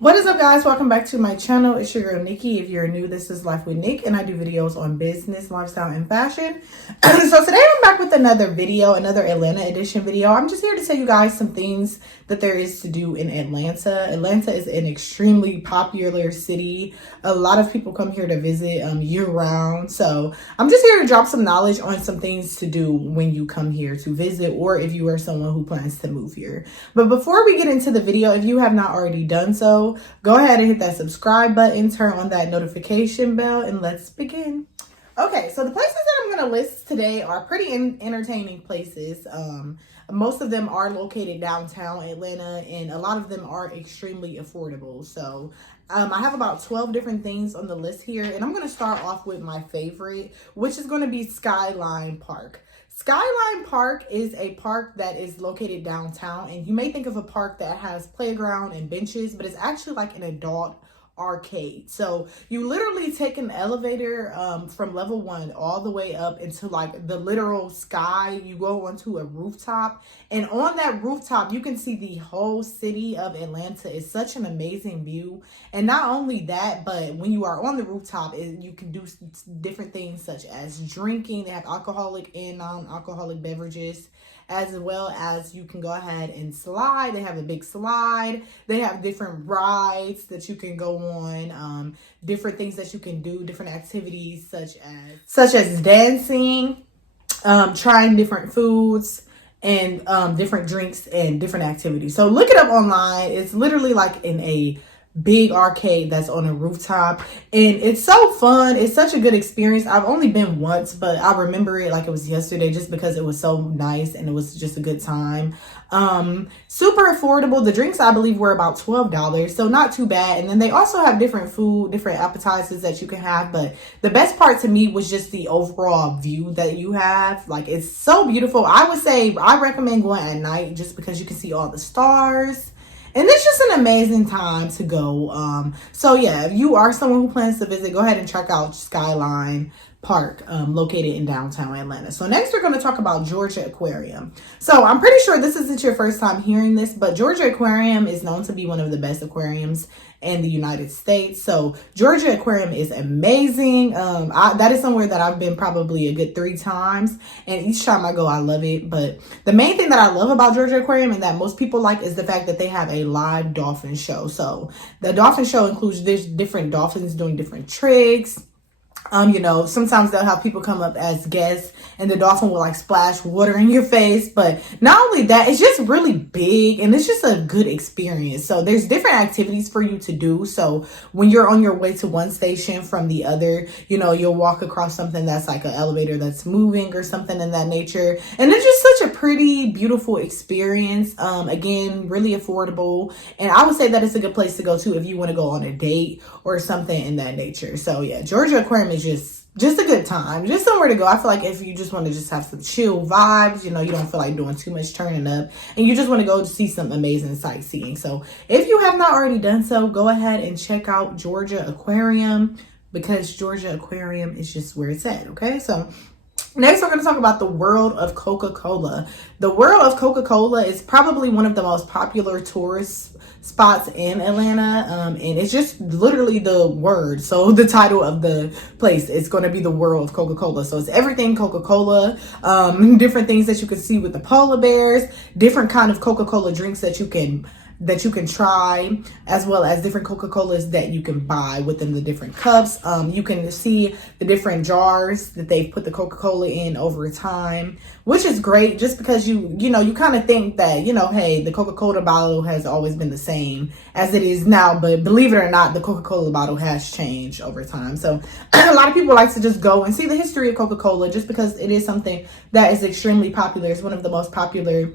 What is up, guys? Welcome back to my channel. It's your girl Nikki. If you're new, this is Life with Nick, and I do videos on business, lifestyle, and fashion. So today I'm back with another video, another Atlanta edition video. I'm just here to tell you guys some things that there is to do in Atlanta. Atlanta is an extremely popular city. A lot of people come here to visit year-round. So I'm just here to drop some knowledge on some things to do when you come here to visit, or if you are someone who plans to move here. But before we get into the video, if you have not already done so, go ahead and hit that subscribe button, turn on that notification bell, and let's begin. Okay, so the places that I'm going to list today are pretty entertaining places. Most of them are located downtown Atlanta, and a lot of them are extremely affordable. So I have about 12 different things on the list here, and I'm going to start off with my favorite, which is going to be Skyline Park. Skyline Park is a park that is located downtown, and you may think of a park that has playground and benches, but it's actually like an adult arcade. So you literally take an elevator from level 1 all the way up into like the literal sky. You go onto a rooftop, and on that rooftop you can see the whole city of Atlanta. It's such an amazing view. And not only that, but when you are on the rooftop, you can do different things such as drinking. They have alcoholic and non-alcoholic beverages, as well as you can go ahead and slide. They have a big slide. They have different rides that you can go on, different things that you can do, different activities such as dancing, trying different foods, and different drinks and different activities. So look it up online. It's literally like in a big arcade that's on a rooftop, and it's so fun. It's such a good experience. I've only been once, but I remember it like it was yesterday, just because it was so nice and it was just a good time. Super affordable. The drinks, I believe, were about $12, so not too bad. And then they also have different food, different appetizers that you can have, but the best part to me was just the overall view that you have. Like, it's so beautiful. I would say I recommend going at night, just because you can see all the stars. And it's just an amazing time to go. So yeah, if you are someone who plans to visit, go ahead and check out Skyline Park, located in downtown Atlanta. So next we're going to talk about Georgia Aquarium. So I'm pretty sure this isn't your first time hearing this, but Georgia Aquarium is known to be one of the best aquariums in the United States. So Georgia Aquarium is amazing. That is somewhere that I've been probably a good 3 times, and each time I go, I love it. But the main thing that I love about Georgia Aquarium, and that most people like, is the fact that they have a live dolphin show. So the dolphin show includes different dolphins doing different tricks. Sometimes they'll have people come up as guests, and the dolphin will like splash water in your face. But not only that, it's just really big, and it's just a good experience. So there's different activities for you to do. So when you're on your way to one station from the other, you'll walk across something that's like an elevator that's moving or something in that nature. And it's just such a pretty, beautiful experience. Again, really affordable. And I would say that it's a good place to go to if you want to go on a date or something in that nature. So yeah, Georgia Aquarium is just a good time, just somewhere to go. I feel like if you just want to just have some chill vibes, you don't feel like doing too much turning up, and you just want to go to see some amazing sightseeing. So if you have not already done so, go ahead and check out Georgia Aquarium, because Georgia Aquarium is just where it's at. Okay, so next, we're going to talk about the world of Coca-Cola. The world of Coca-Cola is probably one of the most popular tourist spots in Atlanta, and it's just literally the word. So the title of the place is going to be the world of Coca-Cola. So it's everything Coca-Cola, different things that you can see with the polar bears, different kind of Coca-Cola drinks that you can try, as well as different Coca-Colas that you can buy within the different cups. You can see the different jars that they've put the Coca-Cola in over time, which is great, just because you kind of think that, hey, the Coca-Cola bottle has always been the same as it is now. But believe it or not, the Coca-Cola bottle has changed over time. So a lot of people like to just go and see the history of Coca-Cola, just because it is something that is extremely popular. It's one of the most popular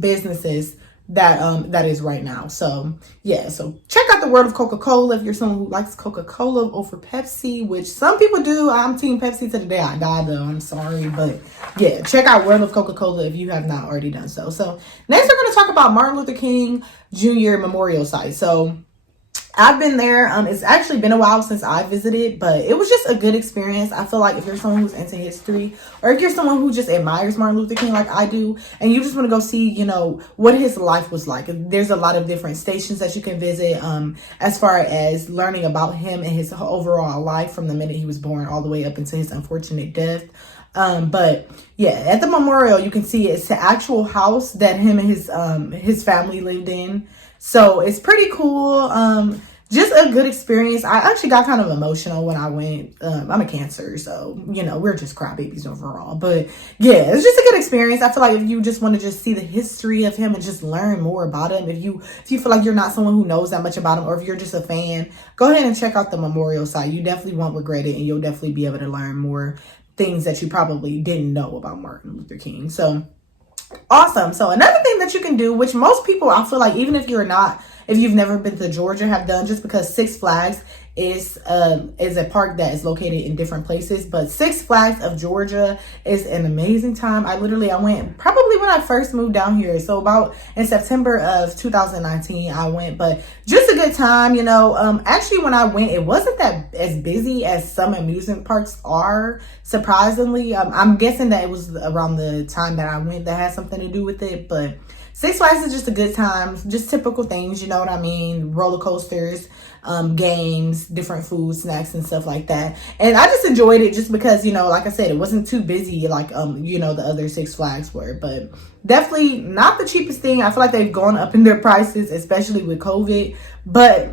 businesses that is right now. So yeah, so check out the world of Coca-Cola if you're someone who likes Coca-Cola over Pepsi, which some people do. I'm team Pepsi to the day I die, though. I'm sorry, but yeah, check out world of Coca-Cola if you have not already done so. So next, we're going to talk about Martin Luther King Jr. Memorial Site. So I've been there. It's actually been a while since I visited, but it was just a good experience. I feel like if you're someone who's into history, or if you're someone who just admires Martin Luther King like I do, and you just want to go see, you know, what his life was like. There's a lot of different stations that you can visit, as far as learning about him and his overall life from the minute he was born all the way up until his unfortunate death. But yeah, at the memorial, you can see it's the actual house that him and his family lived in. So it's pretty cool. Just a good experience. I actually got kind of emotional when I went. I'm a Cancer, so, you know, we're just crybabies overall. But yeah, it's just a good experience. I feel like if you just want to just see the history of him and just learn more about him, if you feel like you're not someone who knows that much about him, or if you're just a fan, go ahead and check out the memorial site. You definitely won't regret it, and you'll definitely be able to learn more things that you probably didn't know about Martin Luther King. So awesome. So another thing that you can do, which most people, I feel like, even if you've never been to Georgia, have done, just because Six Flags is a park that is located in different places, but Six Flags of Georgia is an amazing time. I went probably when I first moved down here, so about in September of 2019 I went, but just a good time, you know. Actually, when I went, it wasn't that as busy as some amusement parks are, surprisingly. I'm guessing that it was around the time that I went that had something to do with it, but Six Flags is just a good time, just typical things, you know what I mean? Roller coasters, games, different food, snacks, and stuff like that. And I just enjoyed it just because, you know, like I said, it wasn't too busy like, you know, the other Six Flags were. But definitely not the cheapest thing. I feel like they've gone up in their prices, especially with COVID. But,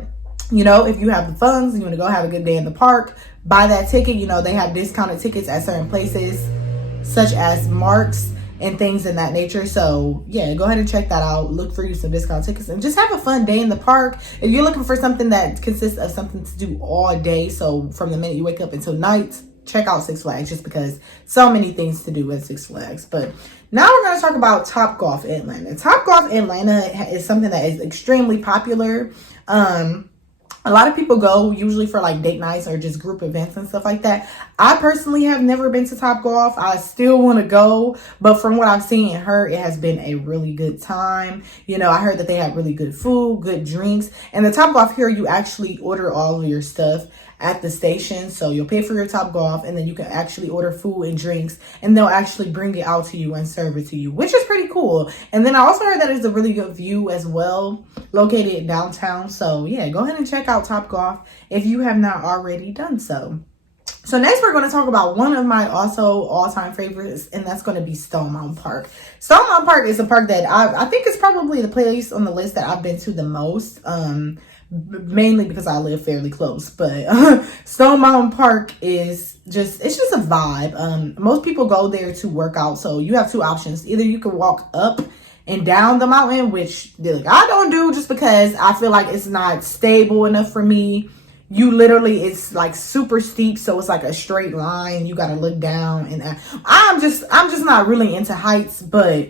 you know, if you have the funds and you want to go have a good day in the park, buy that ticket. You know, they have discounted tickets at certain places, such as Mark's and things in that nature. So yeah, go ahead and check that out. Look for you some discount tickets and just have a fun day in the park. If you're looking for something that consists of something to do all day, so from the minute you wake up until night, check out Six Flags, just because so many things to do at Six Flags. But now we're going to talk about Topgolf Atlanta. Topgolf Atlanta is something that is extremely popular. A lot of people go usually for like date nights or just group events and stuff like that. I personally have never been to Topgolf. I still want to go, but from what I've seen and heard, it has been a really good time. You know, I heard that they have really good food, good drinks, and the Topgolf here, you actually order all of your stuff at the station. So you'll pay for your Topgolf, and then you can actually order food and drinks, and they'll actually bring it out to you and serve it to you, which is pretty cool. And then I also heard that it's a really good view as well, located downtown. So yeah, go ahead and check out Topgolf if you have not already done so. So next we're going to talk about one of my also all-time favorites, and that's going to be Stone Mountain Park. Stone Mountain Park is a park that I think is probably the place on the list that I've been to the most, mainly because I live fairly close. But Stone Mountain Park is it's just a vibe. Most people go there to work out, so you have two options. Either you can walk up and down the mountain, which I don't do just because I feel like it's not stable enough for me. You literally, it's like super steep, so it's like a straight line. You got to look down, and I'm just not really into heights, but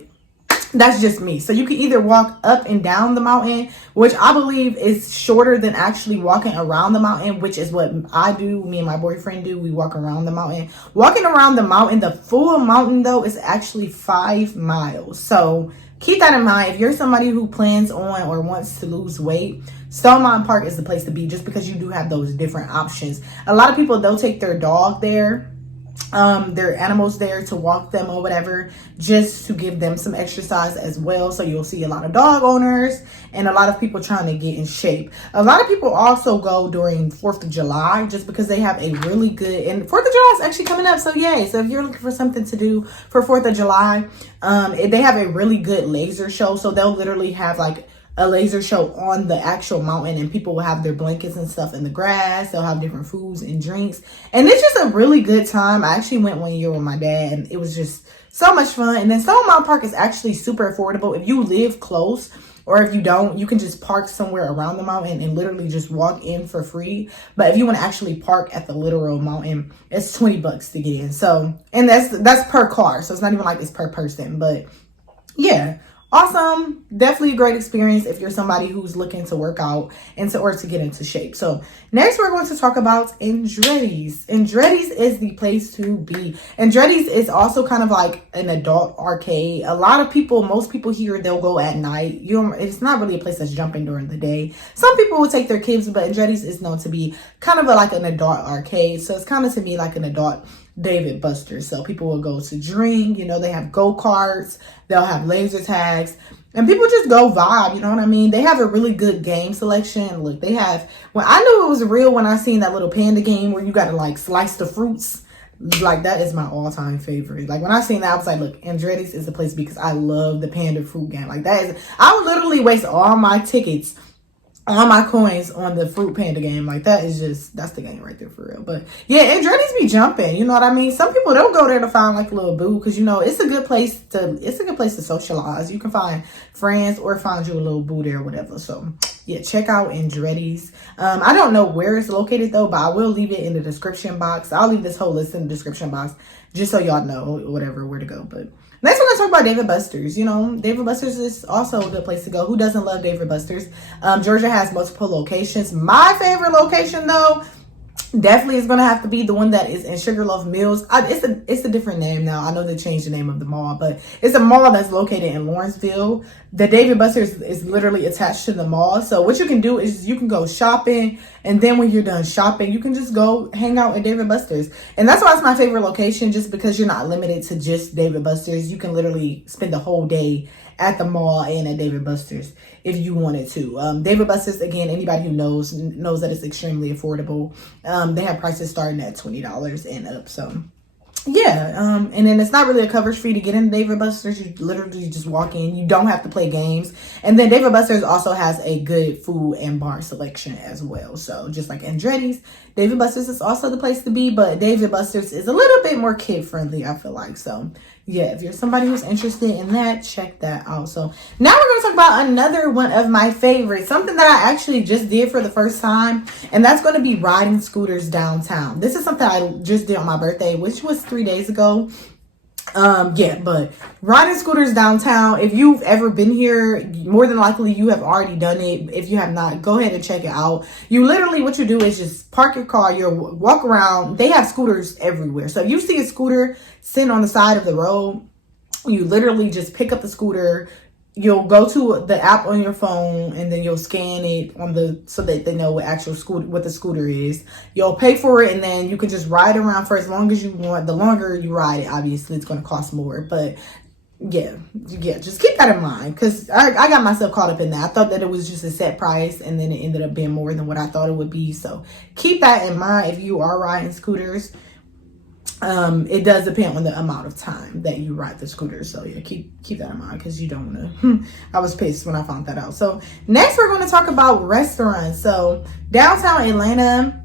that's just me. So you can either walk up and down the mountain, which I believe is shorter than actually walking around the mountain, which is what I do. Me and my boyfriend do. We walk around the mountain. Walking around the mountain, the full mountain though, is actually 5 miles. So keep that in mind. If you're somebody who plans on or wants to lose weight, Stone Mountain Park is the place to be, just because you do have those different options. A lot of people, they'll take their dog there, their animals there, to walk them or whatever, just to give them some exercise as well. So you'll see a lot of dog owners and a lot of people trying to get in shape. A lot of people also go during 4th of July, just because they have a really good, and 4th of July is actually coming up, so yay. So if you're looking for something to do for 4th of July, they have a really good laser show. So they'll literally have like a laser show on the actual mountain, and people will have their blankets and stuff in the grass. They'll have different foods and drinks, and it's just a really good time. I actually went one year with my dad, and it was just so much fun. And then Stone Mountain Park is actually super affordable. If you live close, or if you don't, you can just park somewhere around the mountain and literally just walk in for free. But if you want to actually park at the literal mountain, it's $20 to get in. So, and that's per car, so it's not even like it's per person. But yeah, awesome. Definitely a great experience if you're somebody who's looking to work out and to get into shape. So next we're going to talk about Andrettis. Andrettis is the place to be. Andrettis is also kind of like an adult arcade. A lot of people, most people here, they'll go at night. It's not really a place that's jumping during the day. Some people will take their kids, but Andrettis is known to be kind of like an adult arcade. So it's kind of to me like an adult David Buster's. So people will go to drink, you know, they have go-karts, they'll have laser tags, and people just go vibe, you know what I mean? They have a really good game selection. Look, they have, well, I knew it was real when I seen that little panda game where you got to like slice the fruits. Like, that is my all-time favorite. Like, when I seen that, I was like, look, Andrettis is the place because I love the panda fruit game. Like, that is, I would literally waste all my tickets, all my coins on the fruit panda game. Like, that is just, that's the game right there for real. But yeah, Andrettis be jumping, you know what I mean? Some people don't go there to find like a little boo, because you know it's a good place to socialize. You can find friends or find you a little boo there or whatever. So yeah, check out Andrettis. I don't know where it's located though, but I will leave it in the description box. I'll leave this whole list in the description box just so y'all know where to go. But next, we're going to talk about David Buster's. You know, David Buster's is also a good place to go. Who doesn't love David Buster's? Georgia has multiple locations. My favorite location, though, definitely is going to have to be the one that is in Sugarloaf Mills. It's a different name now. I know they changed the name of the mall, but it's a mall that's located in Lawrenceville. The David Buster's is literally attached to the mall. So what you can do is you can go shopping, and then when you're done shopping, you can just go hang out at David Buster's. And that's why it's my favorite location, just because you're not limited to just David Buster's. You can literally spend the whole day at the mall and at David Buster's if you wanted to. David Buster's, again, anybody who knows that it's extremely affordable. They have prices starting at $20 and up. So yeah, and then it's not really a coverage fee to get into David Buster's. You literally just walk in. You don't have to play games. And then David Buster's also has a good food and bar selection as well. So just like Andrettis, David Buster's is also the place to be, but David Buster's is a little bit more kid friendly, I feel like. So yeah, if you're somebody who's interested in that, check that out. So now we're going to talk about another one of my favorites, something that I actually just did for the first time, and that's going to be riding scooters downtown. This is something I just did on my birthday, which was 3 days ago. Yeah, but riding scooters downtown, if you've ever been here, more than likely you have already done it. If you have not, go ahead and check it out. You literally, what you do is just park your car, you walk around. They have scooters everywhere. So if you see a scooter sitting on the side of the road, you literally just pick up the scooter. You'll go to the app on your phone, and then you'll scan it so that they know what the scooter is. You'll pay for it, and then you can just ride around for as long as you want. The longer you ride it, obviously it's going to cost more, but yeah, just keep that in mind, because I got myself caught up in that. I thought that it was just a set price, and then it ended up being more than what I thought it would be. So keep that in mind if you are riding scooters. It does depend on the amount of time that you ride the scooter. So yeah, keep that in mind, because you don't want to. I was pissed when I found that out. So next we're going to talk about restaurants. So downtown Atlanta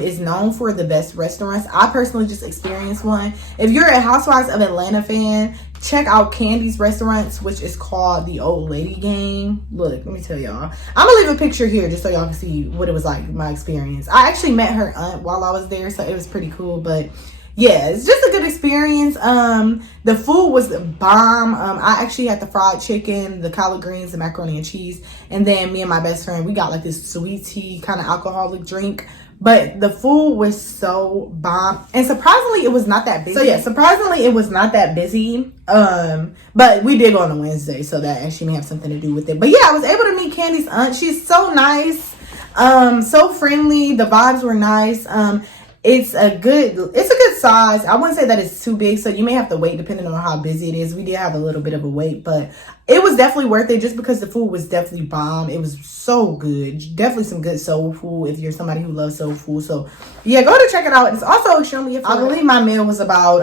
is known for the best restaurants. I personally just experienced one. If you're a Housewives of Atlanta fan, check out Candy's Restaurants, which is called the Old Lady Gang. Look, let me tell y'all. I'm gonna leave a picture here just so y'all can see what it was like, my experience. I actually met her aunt while I was there, so it was pretty cool. But yeah, it's just a good experience. The food was bomb. I actually had the fried chicken, the collard greens, the macaroni and cheese, and then me and my best friend, we got like this sweet tea kind of alcoholic drink. But the food was so bomb, and surprisingly, it was not that busy. So yeah, surprisingly, it was not that busy. But we did go on a Wednesday, so that actually may have something to do with it. But yeah, I was able to meet Candy's aunt. She's so nice, so friendly. The vibes were nice. It's a good size. I wouldn't say that it's too big, so you may have to wait depending on how busy it is. We did have a little bit of a wait, but it was definitely worth it just because the food was definitely bomb. It was so good. Definitely some good soul food if you're somebody who loves soul food. So yeah, go to check it out. It's also extremely affordable. I believe my meal was about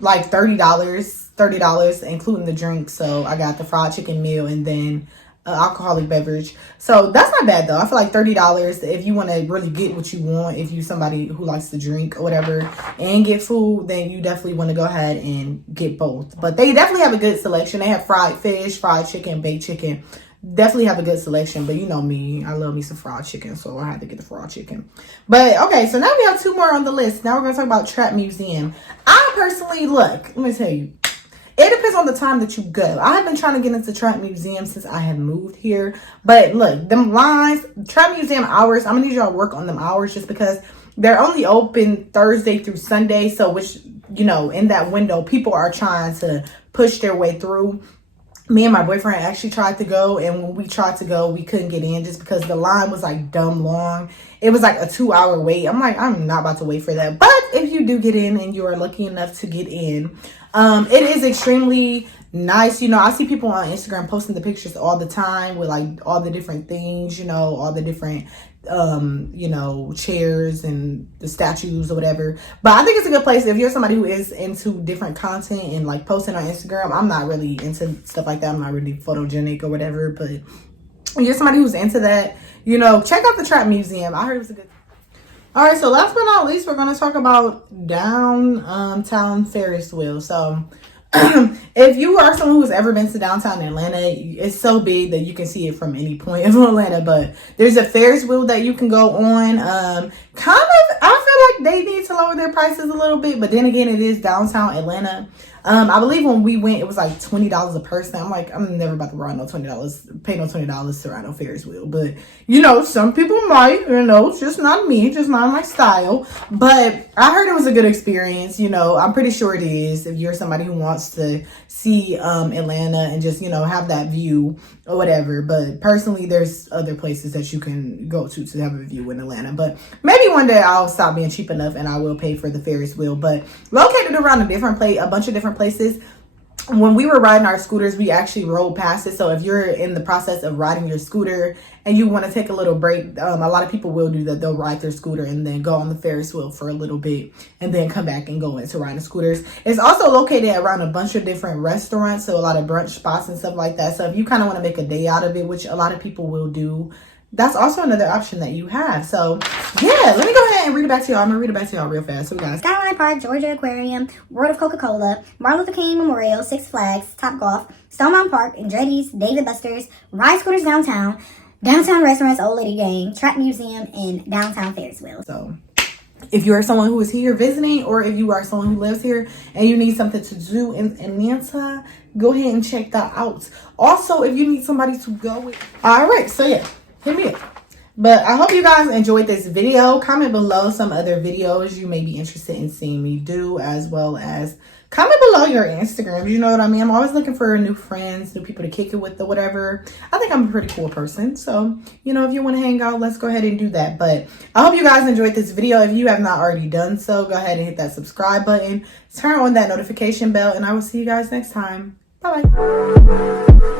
like $30, including the drink. So I got the fried chicken meal and then alcoholic beverage. So that's not bad though. I feel like $30 if you want to really get what you want, if you somebody who likes to drink or whatever and get food, then you definitely want to go ahead and get both. But they definitely have a good selection. They have fried fish, fried chicken, baked chicken. Definitely have a good selection. But you know me, I love me some fried chicken, so I had to get the fried chicken. But okay, so now we have two more on the list. Now we're going to talk about Trap Museum. I personally, look, let me tell you, It depends on the time that you go. I have been trying to get into Trap Museum since I have moved here. But look, them lines, Trap Museum hours, I'm going to need y'all to work on them hours just because they're only open Thursday through Sunday. So, which, you know, in that window, people are trying to push their way through. Me and my boyfriend actually tried to go, and when we tried to go, we couldn't get in just because the line was like dumb long. It was like a 2-hour wait. I'm like, I'm not about to wait for that. But if you do get in and you are lucky enough to get in, it is extremely nice. You know, I see people on Instagram posting the pictures all the time with like all the different things, you know, all the different you know, chairs and the statues or whatever. But I think it's a good place if you're somebody who is into different content and like posting on Instagram. I'm not really into stuff like that. I'm not really photogenic or whatever, but if you're somebody who's into that, you know, check out the Trap Museum. I heard it was a good. All right, so last but not least, we're going to talk about downtown Ferris wheel. So if you are someone who's ever been to downtown Atlanta, it's so big that you can see it from any point of Atlanta. But there's a Ferris wheel that you can go on. I feel like they need to lower their prices a little bit, but then again, it is downtown Atlanta. I believe when we went, it was like $20 a person. I'm like, I'm never about to ride no $20, pay no $20 to ride no Ferris wheel. But, you know, some people might, you know, it's just not me, just not my style. But I heard it was a good experience. You know, I'm pretty sure it is if you're somebody who wants to see Atlanta and just, you know, have that view or whatever. But personally, there's other places that you can go to have a view in Atlanta. But maybe one day I'll stop being cheap enough and I will pay for the Ferris wheel. But located around a bunch of different places. When we were riding our scooters, we actually rode past it. So if you're in the process of riding your scooter and you want to take a little break, a lot of people will do that. They'll ride their scooter and then go on the Ferris wheel for a little bit and then come back and go into riding scooters. It's also located around a bunch of different restaurants, so a lot of brunch spots and stuff like that. So if you kind of want to make a day out of it, which a lot of people will do, that's also another option that you have. So yeah, let me go ahead and read it back to y'all. I'm gonna read it back to y'all real fast. So we got Skyline Park, Georgia Aquarium, World of Coca-Cola, Martin Luther King Memorial, Six Flags, Topgolf, Stone Mountain Park, Andrettis, David Buster's, Ride Scooters Downtown, Downtown Restaurants, Old Lady Gang, Trap Museum, and Downtown Ferris wheel. So if you are someone who is here visiting, or if you are someone who lives here and you need something to do in Atlanta, go ahead and check that out. Also, if you need somebody to go with. All right, so yeah, hit me up. But I hope you guys enjoyed this video. Comment below some other videos you may be interested in seeing me do, as well as comment below your Instagrams. You know what I mean? I'm always looking for new friends, new people to kick it with or whatever. I think I'm a pretty cool person. So, you know, if you want to hang out, let's go ahead and do that. But I hope you guys enjoyed this video. If you have not already done so, go ahead and hit that subscribe button. Turn on that notification bell, and I will see you guys next time. Bye-bye.